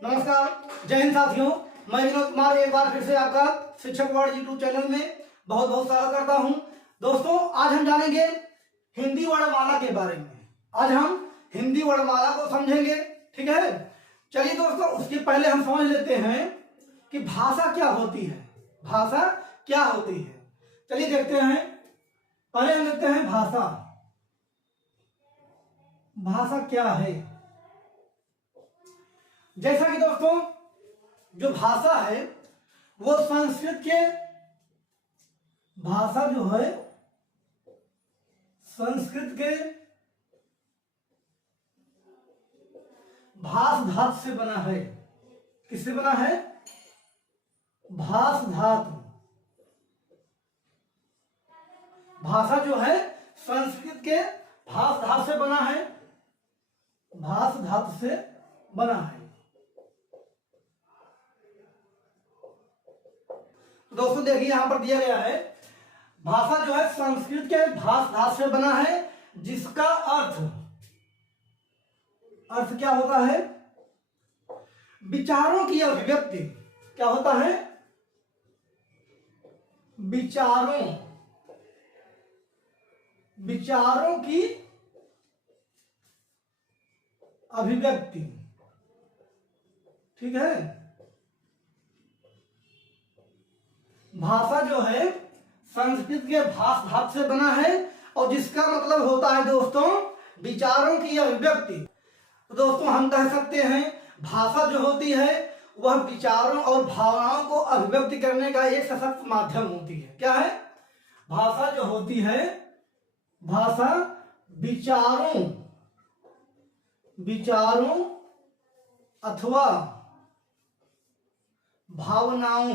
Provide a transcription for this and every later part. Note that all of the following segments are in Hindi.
नमस्कार, जय हिंद साथियों। मैं विनोद कुमार एक बार फिर से आपका शिक्षक वर्ड यूट्यूब चैनल में बहुत बहुत स्वागत करता हूं। दोस्तों, आज हम जानेंगे हिंदी वर्णमाला के बारे में। आज हम हिंदी वर्णमाला को समझेंगे, ठीक है। चलिए दोस्तों, उसके पहले हम समझ लेते हैं कि भाषा क्या होती है। भाषा क्या होती है, चलिए देखते हैं। पहले हम देखते हैं भाषा। भाषा क्या है। जैसा कि दोस्तों, जो भाषा है वो संस्कृत के भाषा जो है संस्कृत के भाष धातु से बना है। किससे बना है? भाष धातु। भाषा जो है संस्कृत के भाष धातु से बना है। भाष धातु से बना है। दोस्तों देखिए, यहां पर दिया गया है भाषा जो है संस्कृत के भाष धातु से बना है, जिसका अर्थ क्या होता है? विचारों की अभिव्यक्ति। क्या होता है? विचारों की अभिव्यक्ति, ठीक है। भाषा जो है संस्कृत के भाष धातु से बना है और जिसका मतलब होता है दोस्तों विचारों की अभिव्यक्ति। तो दोस्तों हम कह सकते हैं भाषा जो होती है वह विचारों और भावनाओं को अभिव्यक्ति करने का एक सशक्त माध्यम होती है। क्या है? भाषा जो होती है, भाषा विचारों अथवा भावनाओं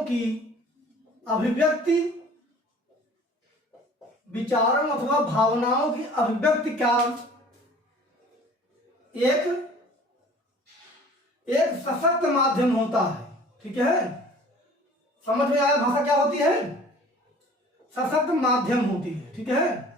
की अभिव्यक्ति, विचारों अथवा भावनाओं की अभिव्यक्ति का एक सशक्त माध्यम होता है, ठीक है। समझ में आया? भाषा क्या होती है? सशक्त माध्यम होती है, ठीक है।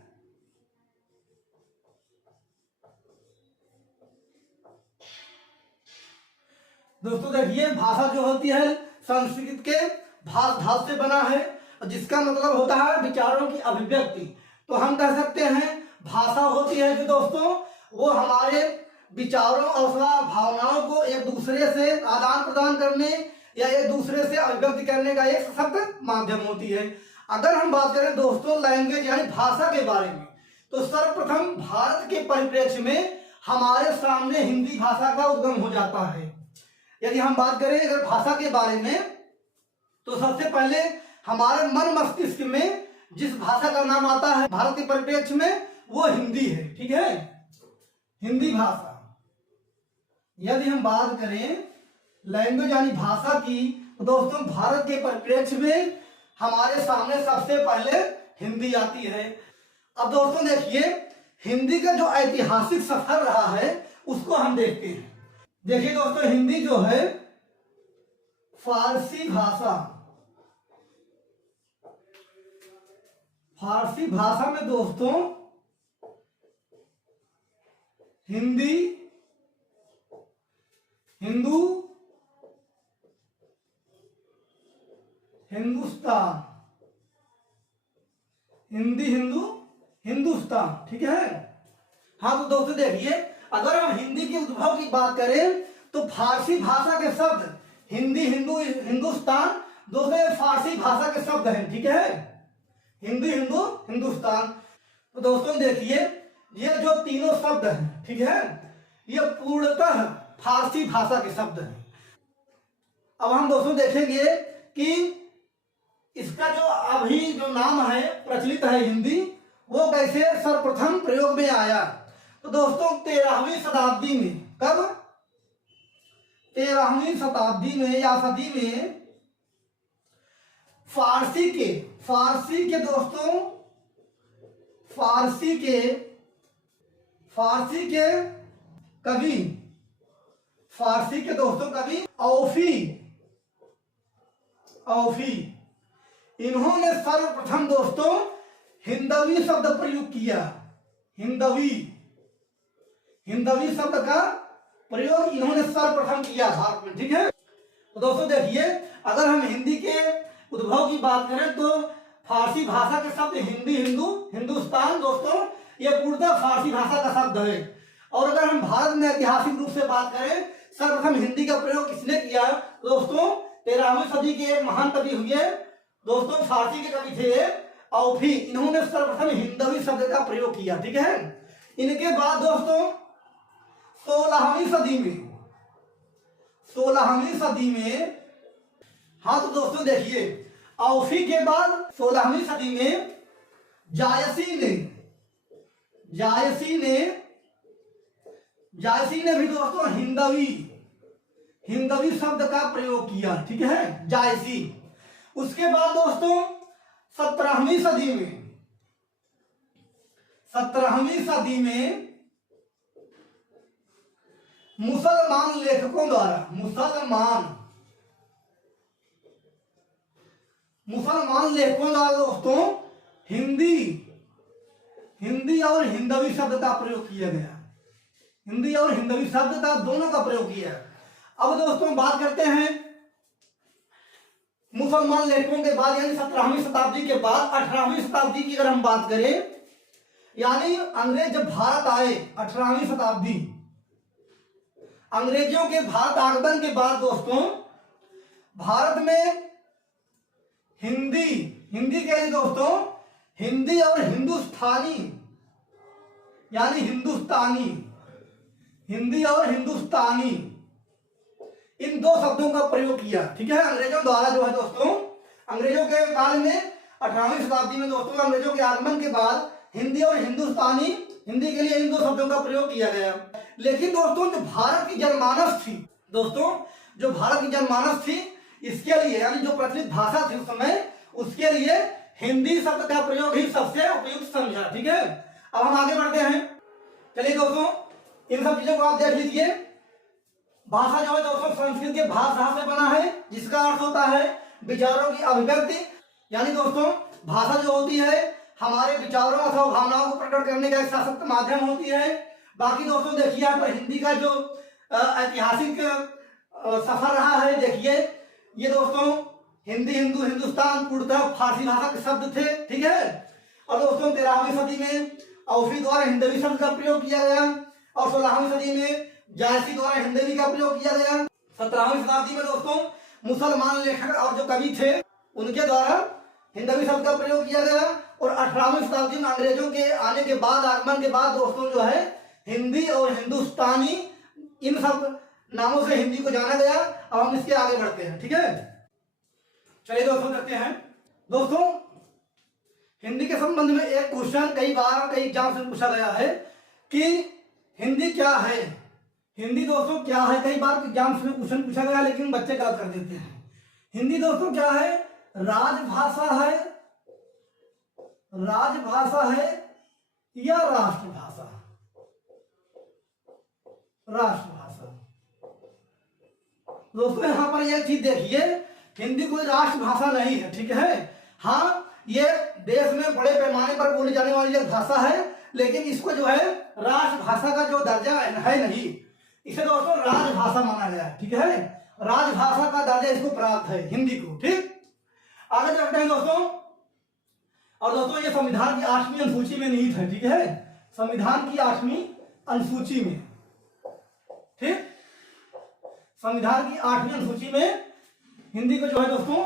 दोस्तों देखिए, भाषा जो होती है संस्कृत के भाष धातु से बना है और जिसका मतलब होता है विचारों की अभिव्यक्ति। तो हम कह सकते हैं भाषा होती है जो दोस्तों वो हमारे विचारों और भावनाओं को एक दूसरे से आदान प्रदान करने या एक दूसरे से अभिव्यक्ति करने का एक सशक्त माध्यम होती है। अगर हम बात करें दोस्तों लैंग्वेज यानी भाषा के बारे में, तो सर्वप्रथम भारत के परिप्रेक्ष्य में हमारे सामने हिंदी भाषा का उद्गम हो जाता है। यदि हम बात करें अगर भाषा के बारे में, तो सबसे पहले हमारे मन मस्तिष्क में जिस भाषा का नाम आता है भारत के परिप्रेक्ष्य में वो हिंदी है, ठीक है। हिंदी भाषा। यदि हम बात करें लैंग्वेज यानी भाषा की, तो दोस्तों भारत के परिप्रेक्ष्य में हमारे सामने सबसे पहले हिंदी आती है। अब दोस्तों देखिए, हिंदी का जो ऐतिहासिक सफर रहा है उसको हम देखते हैं। देखिए दोस्तों, हिंदी जो है फारसी भाषा में दोस्तों हिंदुस्तान, ठीक है। हाँ तो दोस्तों देखिए, अगर हम हिंदी के उद्भव की बात करें तो फारसी भाषा के शब्द हिंदुस्तान दोस्तों फारसी भाषा के शब्द हैं, ठीक है। हिंदुस्तान। तो दोस्तों देखिए, ये जो तीनों शब्द हैं, ठीक है, ये पूर्णतः फारसी भाषा के शब्द हैं। अब हम दोस्तों देखेंगे कि इसका जो अभी जो नाम है प्रचलित है हिंदी, वो कैसे सर्वप्रथम प्रयोग में आया। तो दोस्तों 13वीं शताब्दी में, कब? 13वीं शताब्दी में या सदी में फारसी के दोस्तों कवि औफी इन्होंने सर्वप्रथम दोस्तों हिंदवी शब्द प्रयोग किया। हिंदवी, हिंदवी शब्द का प्रयोग इन्होंने सर्वप्रथम किया भारत में, ठीक है। तो दोस्तों देखिए, अगर हम हिंदी के उद्भव की बात करें तो फारसी भाषा के शब्द हिंदी, हिंदू, हिंदुस्तान, दोस्तों ये पूर्णतः फारसी भाषा का शब्द है। और अगर हम भारत में ऐतिहासिक रूप से बात करें, सर्वप्रथम हिंदी का प्रयोग किसने किया? दोस्तों 13वीं सदी के एक महान कवि हुए, दोस्तों फारसी के कवि थे औफी, इन्होंने सर्वप्रथम हिंदवी शब्द का प्रयोग किया, ठीक है। इनके बाद दोस्तों 16वीं सदी में, 16वीं सदी में, हाँ तो दोस्तों देखिए, औफी के बाद 16वीं सदी में जायसी ने भी दोस्तों हिंदवी शब्द का प्रयोग किया, ठीक है, जायसी। उसके बाद दोस्तों 17वीं सदी में मुसलमान लेखकों द्वारा, मुसलमान लेखकों द्वारा दोस्तों हिंदी और हिंदवी शब्द का प्रयोग किया गया, हिंदी और हिंदवी शब्द का दोनों का प्रयोग किया। अब दोस्तों बात करते हैं मुसलमान लेखकों के बाद, यानी 17वीं शताब्दी के बाद 18वीं शताब्दी की अगर हम बात करें, यानी अंग्रेज जब भारत आए 18वीं शताब्दी, अंग्रेजों के भारत आगमन के बाद दोस्तों भारत में हिंदी के लिए दोस्तों हिंदी और हिंदुस्तानी, यानी हिंदी और हिंदुस्तानी, इन दो शब्दों का प्रयोग किया, ठीक है, अंग्रेजों द्वारा जो है दोस्तों। अंग्रेजों के काल में 18वीं शताब्दी में दोस्तों अंग्रेजों के आगमन के बाद हिंदी और हिंदुस्तानी, हिंदी के लिए इन दो शब्दों का प्रयोग किया गया। लेकिन दोस्तों जो भारत की जनमानस थी, दोस्तों जो भारत की जनमानस थी, इसके लिए यानी जो प्रचलित भाषा थी उस समय, उसके लिए हिंदी शब्द का प्रयोग ही सबसे उपयुक्त समझा, ठीक है। अब हम आगे बढ़ते हैं। चलिए दोस्तों, इन सब चीजों को आप देख लीजिए। भाषा जो है दोस्तों संस्कृत के भाषा से बना है, जिसका अर्थ होता है विचारों की अभिव्यक्ति, यानी दोस्तों भाषा जो होती है हमारे विचारों अथवा भावनाओं को प्रकट करने का एक सशक्त माध्यम होती है। बाकी दोस्तों देखिए यहाँ पर हिंदी का जो ऐतिहासिक सफर रहा है, देखिए ये दोस्तों हिंदी, हिंदू, हिंदुस्तान पूर्णतः फारसी भाषा के शब्द थे, ठीक है। और दोस्तों 13वीं सदी में औफी द्वारा हिंदवी शब्द का प्रयोग किया गया, और 16वीं सदी में जायसी द्वारा हिंदवी का प्रयोग किया गया। 17वीं शताब्दी में दोस्तों मुसलमान लेखक और जो कवि थे उनके द्वारा हिंदवी शब्द का प्रयोग किया गया, और 18वीं शताब्दी में अंग्रेजों के आने के बाद, आगमन के बाद दोस्तों जो है हिंदी और हिंदुस्तानी, इन सब नामों से हिंदी को जाना गया। अब हम इसके आगे बढ़ते हैं, ठीक है। चलिए दोस्तों करते हैं। दोस्तों हिंदी के संबंध में एक क्वेश्चन कई बार कई एग्जाम से पूछा गया है कि हिंदी क्या है। हिंदी दोस्तों क्या है, कई बार एग्जाम में क्वेश्चन पूछा गया, लेकिन बच्चे गलत कर देते हैं। हिंदी दोस्तों क्या है? राजभाषा है, राजभाषा है या राष्ट्रभाषा? राष्ट्रभाषा। दोस्तों यहां पर एक चीज देखिए, हिंदी कोई राष्ट्रभाषा नहीं है, ठीक है। हाँ, ये देश में बड़े पैमाने पर बोली जाने वाली एक भाषा है, लेकिन इसको जो है राष्ट्रभाषा का जो दर्जा है नहीं, इसे दोस्तों राजभाषा माना गया है, ठीक है। राजभाषा का दर्जा इसको प्राप्त है हिंदी को, ठीक। आगे चलते हैं दोस्तों। और दोस्तों ये संविधान की 8वीं अनुसूची में निहित है, ठीक है। संविधान की 8वीं अनुसूची में, ठीक, संविधान की 8वीं अनुसूची में हिंदी को जो है दोस्तों,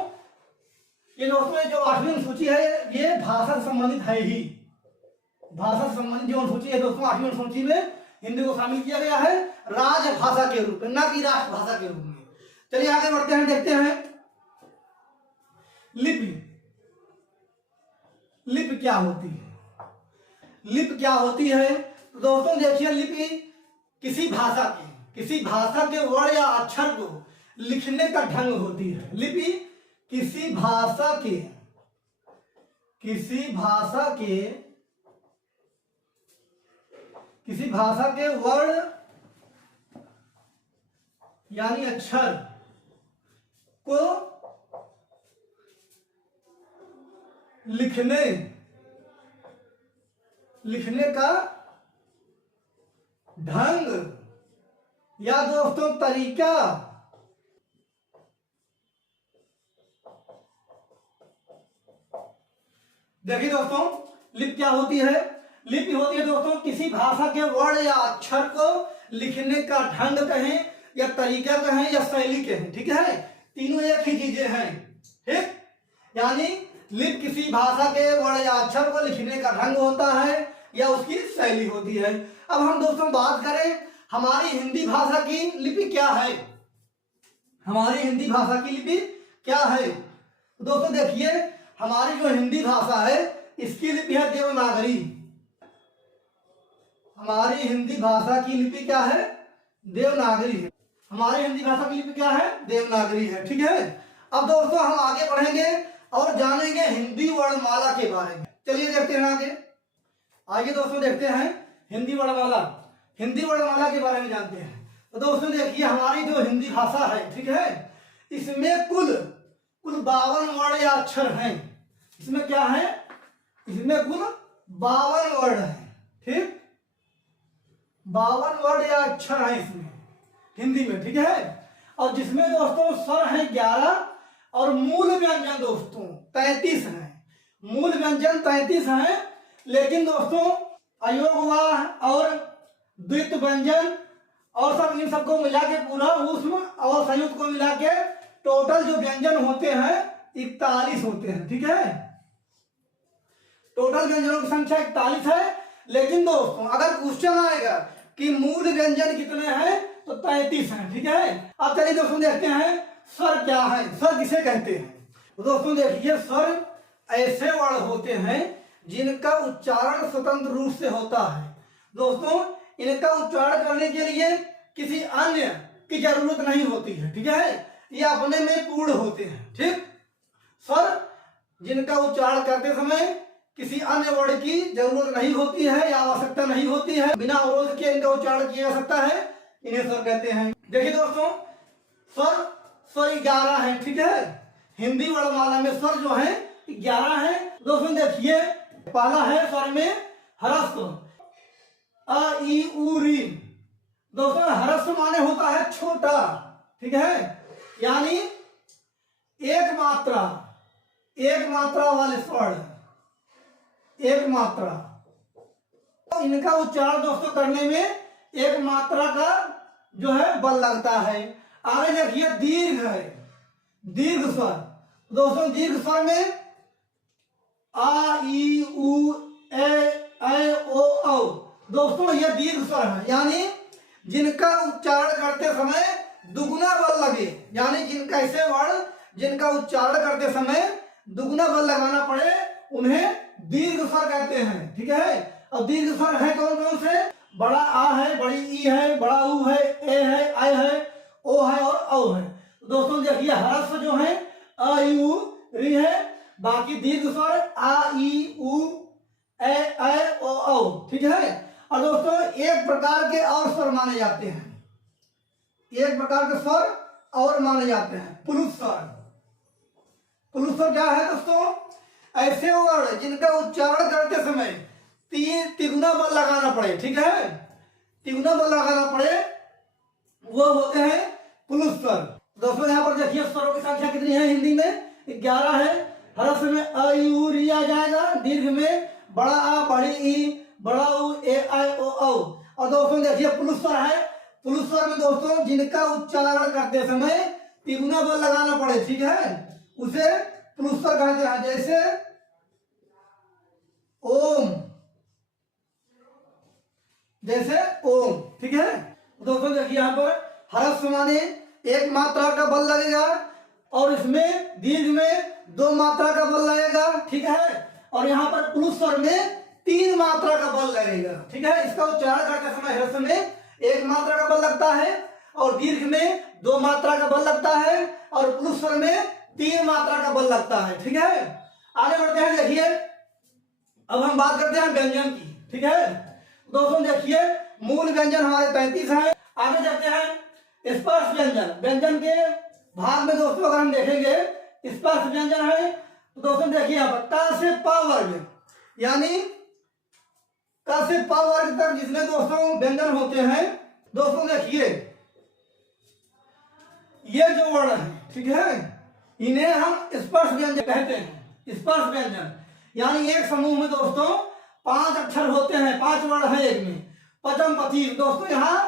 ये दोस्तों जो 8वीं अनुसूची है ये भाषा से संबंधित है ही। भाषा से संबंधित जो अनुसूची है दोस्तों 8वीं अनुसूची में हिंदी को शामिल किया गया है राजभाषा के रूप में, ना कि राष्ट्रभाषा के रूप में। चलिए आगे बढ़ते हैं, देखते हैं लिपि। लिपि क्या होती है? लिपि क्या होती है? तो दोस्तों देखिए, लिपि किसी भाषा के वर्ण या अक्षर को लिखने का ढंग होती है। लिपि किसी भाषा के वर्ण यानी अक्षर को लिखने का ढंग या दोस्तों तरीका। देखिए दोस्तों, लिपि क्या होती है? लिपि होती है दोस्तों किसी भाषा के वर्ण या अक्षर को लिखने का ढंग कहें या तरीका कहें या शैली कहें, ठीक है। तीनों एक ही चीजें हैं, ठीक। यानी लिपि किसी भाषा के वर्ण या अक्षर को लिखने का ढंग होता है या उसकी शैली होती है। अब हम दोस्तों बात करें हमारी हिंदी भाषा की लिपि क्या है। हमारी हिंदी भाषा की लिपि क्या है? दोस्तों देखिए, हमारी जो हिंदी भाषा है इसकी लिपि है देवनागरी। हमारी हिंदी भाषा की लिपि क्या है? देवनागरी है। हमारी हिंदी भाषा की लिपि क्या है? देवनागरी है, ठीक है। अब दोस्तों हम आगे बढ़ेंगे और जानेंगे हिंदी वर्णमाला के बारे में। चलिए देखते हैं आगे दोस्तों देखते हैं हिंदी वर्णमाला। हिंदी वर्णमाला के बारे में जानते हैं। तो दोस्तों देखिए, हमारी जो हिंदी भाषा है, ठीक है, इसमें कुल 52 वर्ण या अक्षर हैं। इसमें क्या है? इसमें कुल 52 वर्ण है, ठीक। 52 वर्ण या अक्षर है इसमें हिंदी में, ठीक है। और जिसमें दोस्तों स्वर है 11 और मूल व्यंजन दोस्तों 33 हैं। मूल व्यंजन 33 हैं, लेकिन दोस्तों अयोगवाह और द्वित व्यंजन और सब इन सबको मिला के पूरा ऊष्म और संयुक्त को मिला के टोटल जो व्यंजन होते हैं 41 होते हैं, ठीक है। टोटल व्यंजनों की संख्या 41 है। लेकिन दोस्तों अगर क्वेश्चन आएगा कि मूल व्यंजन कितने हैं तो 33 हैं, ठीक है। अब चलिए दोस्तों देखते हैं स्वर क्या है, स्वर किसे कहते हैं। तो दोस्तों देखिए, स्वर ऐसे वर्ण होते हैं जिनका उच्चारण स्वतंत्र रूप से होता है। दोस्तों इनका उच्चारण करने के लिए किसी अन्य की जरूरत नहीं होती है, ठीक है। ये अपने में पूर्ण होते हैं, ठीक। स्वर जिनका उच्चारण करते समय किसी अन्य वर्ण की जरूरत नहीं होती है या आवश्यकता नहीं होती है, बिना अवरोध के इनका उच्चारण किया जा सकता है, इन्हें स्वर कहते हैं। देखिए दोस्तों, स्वर 11 है, ठीक है। हिंदी वर्णमाला में स्वर जो है 11 है। दोस्तों देखिए, पहला है स्वर में ह्रस्व अ ई उ री। दोस्तों ह्रस्व माने होता है छोटा, ठीक है। यानी एक मात्रा वाले स्वर, एक मात्रा। तो इनका उच्चारण दोस्तों करने में एक मात्रा का जो है बल लगता है। आगे देखिए, दीर्घ है, दीर्घ स्वर। दोस्तों दीर्घ स्वर में आ ई उ ए ओ औ। दोस्तों ये दीर्घ स्वर है, यानी जिनका उच्चारण करते समय दुगुना बल लगे, यानी जिनका ऐसे वर्ण जिनका उच्चारण करते समय दुगुना बल लगाना पड़े उन्हें दीर्घ स्वर कहते हैं, ठीक है। और दीर्घ स्वर है कौन कौन से? बड़ा आ है, बड़ी ई है, बड़ा उ है, ए है, आई है, ओ है और औ है। दोस्तों देखिए, ह्रस्व जो है अ ई उ री है, बाकी दीर्घ स्वर आ ई उ ए ओ औ, ठीक है। और दोस्तों एक प्रकार के और स्वर माने जाते हैं, एक प्रकार के स्वर और माने जाते हैं, पुरुष स्वर। पुरुष स्वर क्या है दोस्तों? ऐसे वर्ण जिनका उच्चारण करते समय तिगुना बल लगाना पड़े, ठीक है, तिगुना बल लगाना पड़े, वो होते हैं पुरुष स्वर। दोस्तों यहाँ पर देखिए स्वरों की संख्या कितनी है हिंदी में? 11 है। ह्रस्व में अ ई उ री आ जाएगा, दीर्घ में बड़ा आ, बड़ी ई, बड़ा उ, ए आई ओ औ। और दोस्तों देखिए पुरुष स्वर है। पुरुष स्वर में दोस्तों जिनका उच्चारण करते समय तिगुना बल लगाना पड़े, ठीक है, उसे पुरुष स्वर कहते हैं। जैसे ओम, जैसे ओम, ठीक है। दोस्तों देखिए यहाँ पर ह्रस्व माने एक मात्रा का बल लगेगा और इसमें दीर्घ में 2 मात्रा का बल लगेगा, ठीक है। और यहाँ पर पुरुष स्वर में 3 मात्रा का बल लगेगा, ठीक है। इसका उच्चारण करते समय ह्रस्व में 1 मात्रा का बल लगता है और दीर्घ में 2 मात्रा का बल लगता है और पुरुष स्वर में 3 मात्रा का बल लगता है, ठीक है। आगे बढ़ते हैं। देखिए अब हम बात करते हैं व्यंजन की, ठीक है। दोस्तों देखिए मूल व्यंजन हमारे 33 हैं। आगे जाते हैं स्पर्श व्यंजन। व्यंजन के भाग में दोस्तों अगर हम देखेंगे स्पर्श व्यंजन है तो दोस्तों देखिए यहाँ पर ता से पा वर्ग, यानी क से प वर्ग तक जितने दोस्तों व्यंजन होते हैं, दोस्तों देखिए ये जो वर्ण है, ठीक है, इन्हें हम स्पर्श व्यंजन कहते हैं। स्पर्श व्यंजन यानी एक समूह में दोस्तों 5 अक्षर होते हैं, 5 वर्ण है एक में, 25 25 दोस्तों यहाँ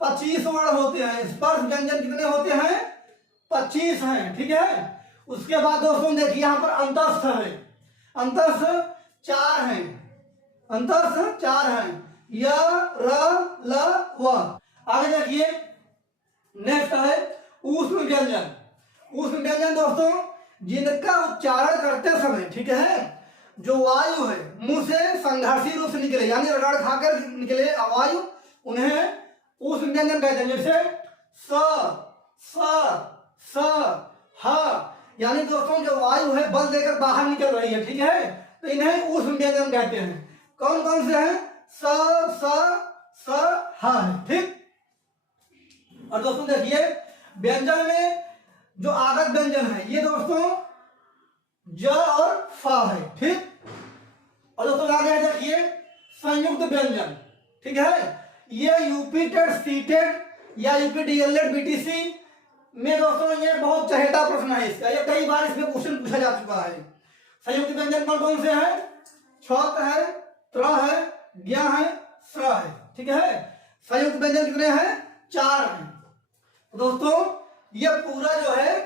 25 वर्ण होते हैं। स्पर्श व्यंजन कितने होते हैं? 25 हैं, ठीक है। उसके बाद दोस्तों देखिए यहाँ पर अंतस्थ है, अंतस्थ 4 हैं, अंतस्थ 4 हैं, य र ल व। आगे देखिए नेक्स्ट है ऊष्म व्यंजन। ऊष्म व्यंजन दोस्तों जिनका उच्चारण करते समय, ठीक है, जो वायु है मुंह से संघर्षी रूप से निकले, यानी रगड़ खाकर निकले वायु, उन्हें ऊष्म व्यंजन कहते हैं। जैसे स स स ह, यानी दोस्तों जो वायु है बल देकर बाहर निकल रही है, ठीक है, तो इन्हें ऊष्म व्यंजन कहते हैं। कौन कौन से हैं? स स स ह है, ठीक। और दोस्तों देखिए व्यंजन में जो आगत व्यंजन है ये दोस्तों ज और फ है, ठीक। और दोस्तों आगे देखिए संयुक्त व्यंजन, ठीक है, ये यूपी टेट सी टेट या यूपी डीएलएड बीटीसी में दोस्तों ये बहुत चहेता प्रश्न है इसका, ये कई बार इसमें क्वेश्चन पूछा जा चुका है। संयुक्त व्यंजन कौन कौन से हैं? छौत है, त्र है, ज्ञ है, स्र है, ठीक है। संयुक्त व्यंजन कितने हैं? 4 हैं। दोस्तों ये पूरा जो है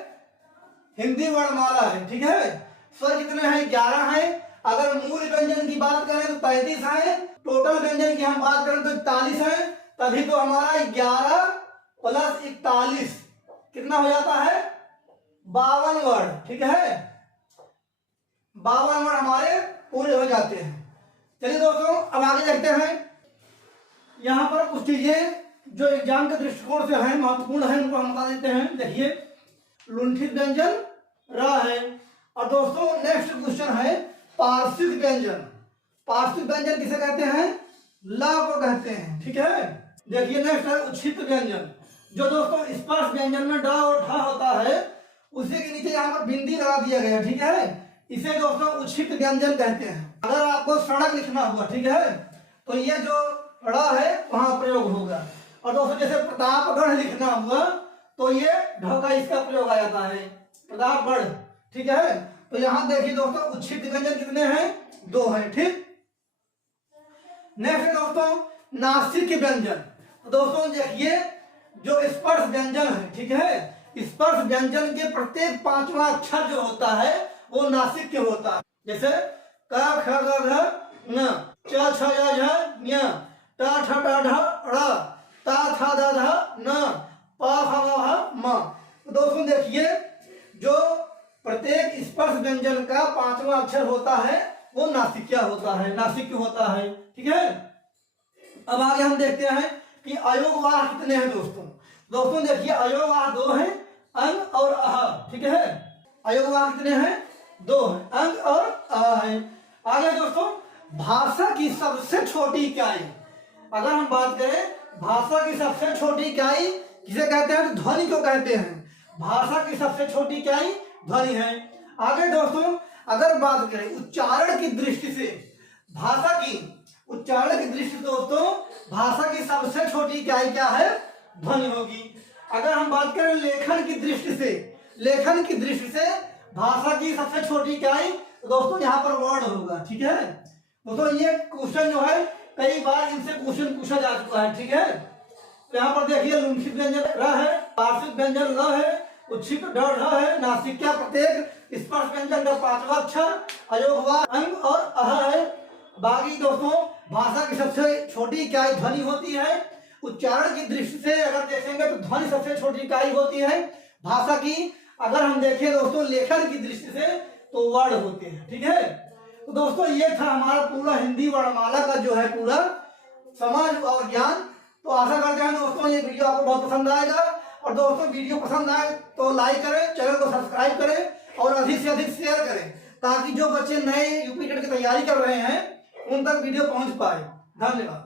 हिंदी वर्णमाला है, ठीक है। स्वर कितने हैं? 11 हैं। अगर मूल व्यंजन की बात करें तो 35 है, टोटल व्यंजन की हम बात करें तो 41 है, तभी तो हमारा 11 प्लस 41 कितना हो जाता है? 52 वर्ण, ठीक है। 52 वर्ण हमारे पूरे हो जाते हैं। चलिए दोस्तों अब आगे देखते हैं। यहाँ पर कुछ चीजें जो एग्जाम के दृष्टिकोण से है महत्वपूर्ण है, उनको हम बता देते हैं। देखिए लुंठित व्यंजन र है। और दोस्तों नेक्स्ट क्वेश्चन है पार्श्विक व्यंजन। पार्श्विक व्यंजन किसे कहते हैं? ल को कहते हैं, ठीक है। देखिए नेक्स्ट है उच्छित व्यंजन, जो दोस्तों स्पर्श व्यंजन में ड और ठ होता है, उसी के नीचे यहाँ पर बिंदी लगा दिया गया, ठीक है। इसे दोस्तों उच्छित व्यंजन कहते हैं। अगर आपको सड़क लिखना हुआ, ठीक है, तो ये जो ड़ है वहां प्रयोग होगा। और दोस्तों जैसे प्रतापगढ़ लिखना हुआ तो ये ढ का इसका प्रयोग आ जाता है, प्रतापगढ़, ठीक है। तो यहाँ देखिए दोस्तों उच्छित व्यंजन कितने हैं? 2 हैं, ठीक। नेक्स्ट दोस्तों नासिक व्यंजन। तो दोस्तों देखिए जो स्पर्श व्यंजन है, ठीक है, स्पर्श व्यंजन के प्रत्येक 5वां अक्षर जो होता है वो नासिक के होता है। जैसे क ख ग घ न, च छ ज झ ञ, ट ठ ड ढ ड़, ता था दा धा न, प फ ह म। तो दोस्तों देखिए जो प्रत्येक स्पर्श व्यंजन का 5वां अक्षर होता है वो नासिक्य होता है, नासिक होता है, ठीक है। अब आगे हम देखते हैं कि अयोगवाह कितने हैं दोस्तों। दोस्तों देखिए अयोगवाह 2 हैं, अंग और अह, ठीक है। अयोगवाह कितने हैं? 2 हैं, अंग और अह है। आगे दोस्तों भाषा की सबसे छोटी इकाई, अगर हम बात करें भाषा की सबसे छोटी इकाई किसे कहते हैं? तो ध्वनि को कहते हैं। भाषा की सबसे छोटी इकाई ध्वनि है। आगे दोस्तों अगर बात करें उच्चारण की दृष्टि से, भाषा की उच्चारण की दृष्टि से दोस्तों भाषा की सबसे छोटी इकाई क्या है? ध्वनि होगी। अगर हम बात करें लेखन की दृष्टि से, लेखन की दृष्टि से भाषा की सबसे छोटी इकाई दोस्तों यहाँ पर वर्ड होगा, ठीक है। दोस्तों ये क्वेश्चन जो है कई बार इनसे क्वेश्चन पूछा जा चुका है, ठीक है। तो यहाँ पर देखिए लुंठित व्यंजन र है, पार्श्विक व्यंजन ल है, उच्छित ढ है, नासिक्य प्रत्येक स्पर्श व्यंजन का 5वां अक्षर, अयोगवाह अंग और अह है। बाकी दोस्तों भाषा की सबसे छोटी इकाई ध्वनि होती है। उच्चारण की दृष्टि से अगर देखेंगे तो ध्वनि सबसे छोटी इकाई होती है भाषा की। अगर हम देखें दोस्तों लेखन की दृष्टि से तो वर्ण होते हैं, ठीक है। तो दोस्तों ये था हमारा पूरा हिंदी वर्णमाला का जो है पूरा समझ और ज्ञान। तो आशा करते हैं दोस्तों ये वीडियो आपको बहुत पसंद आएगा। और दोस्तों वीडियो पसंद आए तो लाइक करें, चैनल को सब्सक्राइब करें और अधिक से अधिक शेयर करें, ताकि जो बच्चे नए यूपी टेट की तैयारी कर रहे हैं उन तक वीडियो पहुंच पाए। धन्यवाद।